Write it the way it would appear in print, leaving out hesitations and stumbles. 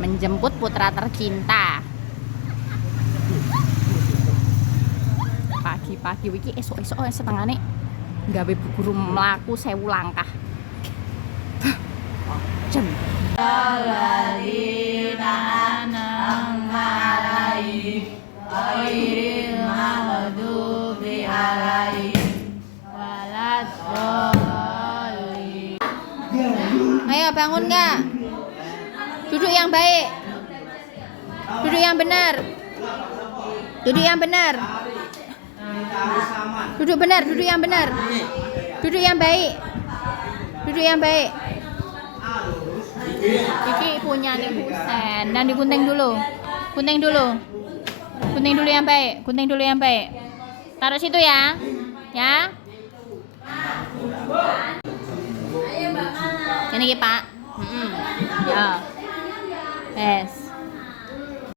menjemput putra tercinta. Pagi-pagi wiki esok-esok setengah nih gawe guru mlaku 1000 langkah. Jam. Ayo bangun nggak? Duduk yang baik. Duduk yang benar. Duduk yang benar. Duduk benar, duduk yang benar. Duduk yang baik. Duduk yang baik. Kiki punya nih Husen dan digunting dulu. Gunting dulu. Gunting dulu yang baik. Gunting dulu yang baik. Taruh situ ya. Ya. Ini Pak. Ya. Yes.